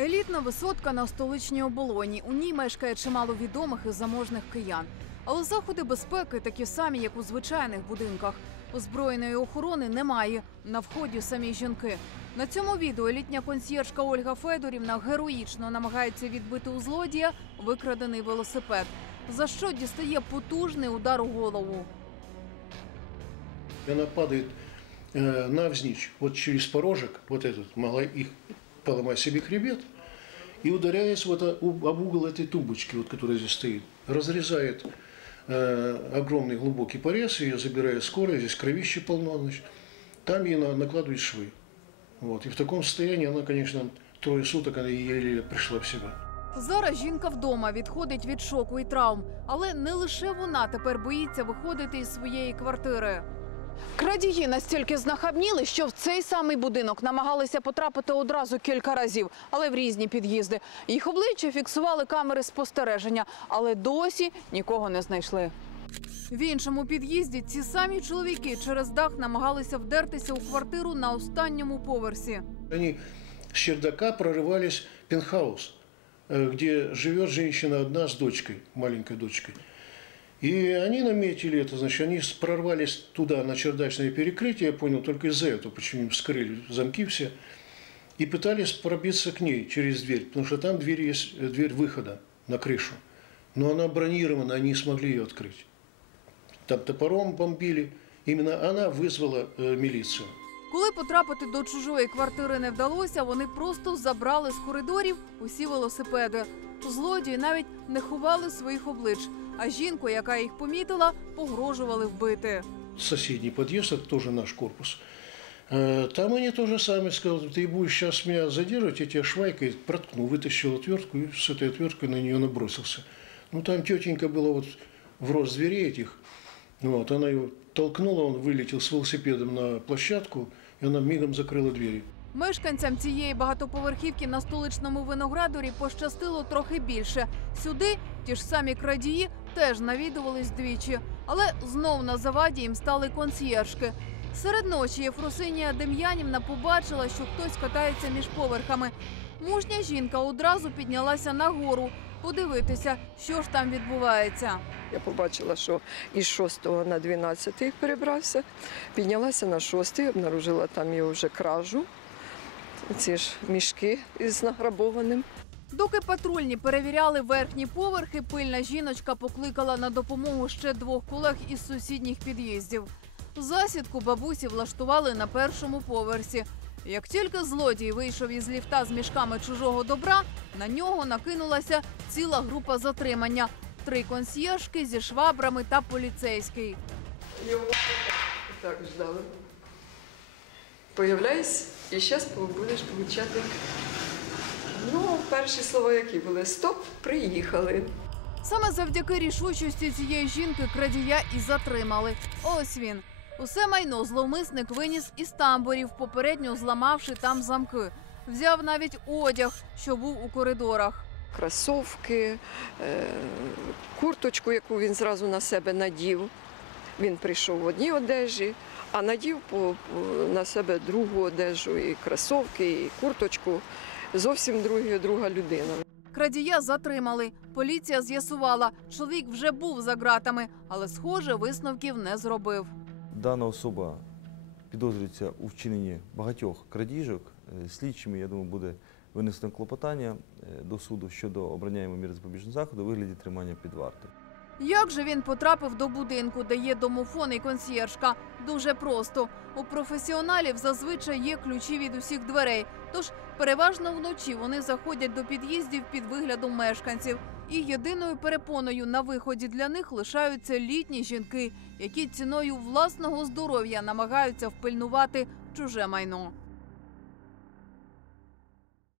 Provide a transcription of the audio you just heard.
Елітна висотка на столичній оболоні. У ній мешкає чимало відомих і заможних киян. Але заходи безпеки такі самі, як у звичайних будинках. Озброєної охорони немає. На вході самі жінки. На цьому відео елітня консьєржка Ольга Федорівна героїчно намагається відбити у злодія викрадений велосипед, за що дістає потужний удар у голову. Она падает э, навзничь, вот через порожек, вот этот, могла их поломать себе хребет, и ударяясь вот о- об угол этой тумбочки, вот, которая здесь стоит, разрезает э, огромный глубокий порез, ее забирает скорая, здесь кровище полно, значит, там ей на- накладывают швы. Вот. И в таком состоянии она, конечно, трое суток она еле пришла в себя. Зараз жінка вдома відходить від шоку і травм, але не лише вона тепер боїться виходити із своєї квартири. Крадії настільки знахабніли, що в цей самий будинок намагалися потрапити одразу кілька разів, але в різні під'їзди. Їх обличчя фіксували камери спостереження, але досі нікого не знайшли. В іншому під'їзді ці самі чоловіки через дах намагалися вдертися у квартиру на останньому поверсі. Они с чердака прорывались в пентхаус, э, где живет женщина одна с дочкой, маленькой дочкой. И они наметили это, значит, они прорвались туда, на чердачное перекрытие, я понял, только из-за этого, почему им вскрыли замки все, и пытались пробиться к ней через дверь, потому что там дверь есть, э, дверь выхода на крышу. Но она бронирована, они не смогли ее открыть. Там топором бомбили. Именно она вызвала э, милицию. Коли потрапити до чужої квартири не вдалося, вони просто забрали з коридорів усі велосипеди. Злодії навіть не ховали своїх облич, а жінку, яка їх помітила, погрожували вбити. соседний подъезд, это тоже наш корпус. Э, Там они то же самое сказали, ты будешь сейчас меня задерживать, я тебя швайкой проткну, вытащил отвертку и с этой отверткой на нее набросился. Ну там тетенька была вот в рост дверей этих, вот, она его толкнула, он вылетел с велосипедом на площадку, и она мигом закрыла двери. Мешканцям цієї багатоповерхівки на столичному виноградарі пощастило трохи більше. Сюди ті ж самі крадії теж навідувались двічі, але знов на заваді їм стали консьєржки. Серед ночі Єфросинія Дем'янівна побачила, що хтось катається між поверхами. Мужня жінка одразу піднялася нагору подивитися, що ж там відбувається. Я побачила, що із 6 на 12 перебрався. Піднялася на 6, обнаружила там його вже кражу. Ці ж мішки із награбованим. Доки патрульні перевіряли верхні поверхи, пильна жіночка покликала на допомогу ще двох колег із сусідніх під'їздів. Засідку бабусі влаштували на першому поверсі. Як тільки злодій вийшов із ліфта з мішками чужого добра, на нього накинулася ціла група затримання: три консьєржки зі швабрами та поліцейський. Так ждали. Появляйся і зараз будеш получати. Ну, перші слова, які були стоп, приїхали. Саме завдяки рішучості цієї жінки крадія і затримали. Ось він. Усе майно зловмисник виніс із тамбурів, попередньо зламавши там замки. Взяв навіть одяг, що був у коридорах. кросовки, е, курточку, яку він зразу на себе надів. Він прийшов в одній одежі, а надів на себе другу одежу, і кросовки, і курточку. Зовсім друга, друга людина. Крадія затримали. Поліція з'ясувала, чоловік вже був за ґратами, але, схоже, висновків не зробив. Дана особа підозрюється у вчиненні багатьох крадіжок. Е, Слідчими, я думаю, буде винесено клопотання е, до суду щодо обрання йому міри запобіжного заходу у вигляді тримання під вартою. Як же він потрапив до будинку, де є домофон і консьєржка? Дуже просто. У професіоналів зазвичай є ключі від усіх дверей. Тож переважно вночі вони заходять до під'їздів під виглядом мешканців. І єдиною перепоною на виході для них лишаються літні жінки, які ціною власного здоров'я намагаються впильнувати чуже майно.